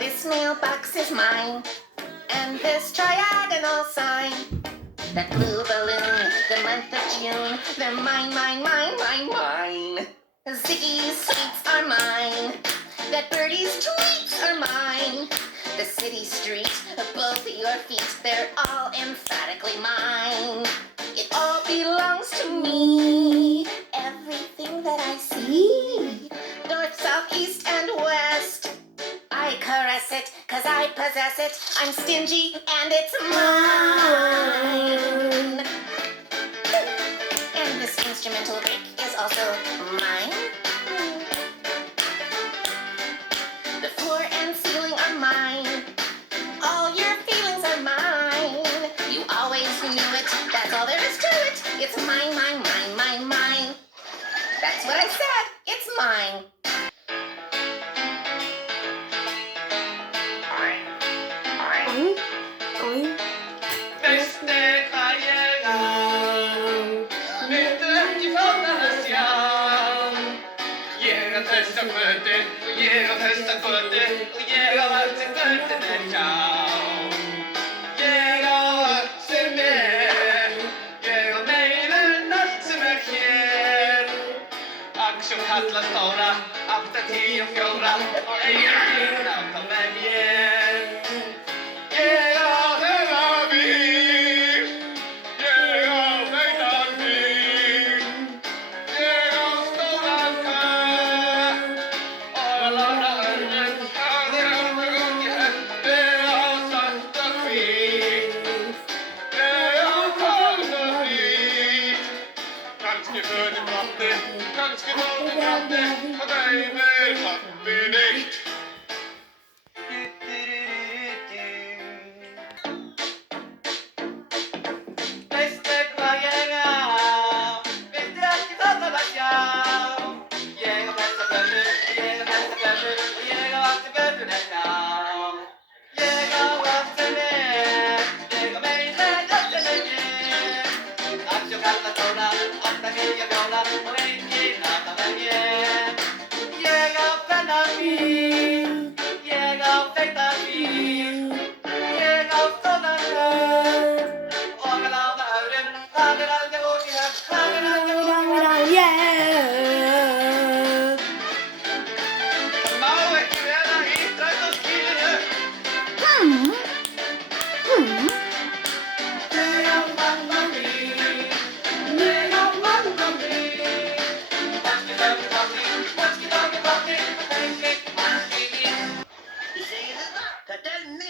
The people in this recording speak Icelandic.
This mailbox is mine, and this triagonal sign. That blue balloon, the month of June, they're mine, mine, mine, mine, mine. Ziggy's sweets are mine. That birdie's tweets are mine. The city street, both your feet, they're all emphatically mine. It all belongs to me. Everything that I see, north, south, east, and west, I caress it, 'cause I possess it. I'm stingy, and it's mine. And this instrumental break is also mine. The floor and ceiling are mine. All your feelings are mine. You always knew it. That's all there is to it. It's mine, mine, mine, mine, mine. That's what I said. It's mine. Beste karrieren, mit die Fantasian. Jeder festa skötte, jeder festa skötte, jeder festa skötte den jag. Jeder ser med, jeder mejlen att som är här. Action kallar stora, after 10 och 4, och ingenting att ta med igen. Ganske dårlig bratte, og deg mer happy nicht. Beste karrieren, vet du at de faller bak jou. Jeg har beste bøtter, jeg har beste bøtter, og jeg har alltid bøttene jou. Jeg har alltid med, jeg har mer døttene med. Aksjo kallet tårna, alt er mye bjørna, og ikke natta med igjen. Jeg har venner min, jeg har vekter min, jeg har stående her. Og jeg lar det høre, lager alle ord i her, lager alle ord i her. Må ikke være idrett og skilere. Jeg har mamma min, jeg har mamma min. Watski doggy doggy, watski doggy doggy, watski doggy doggy. Säger det, kartellen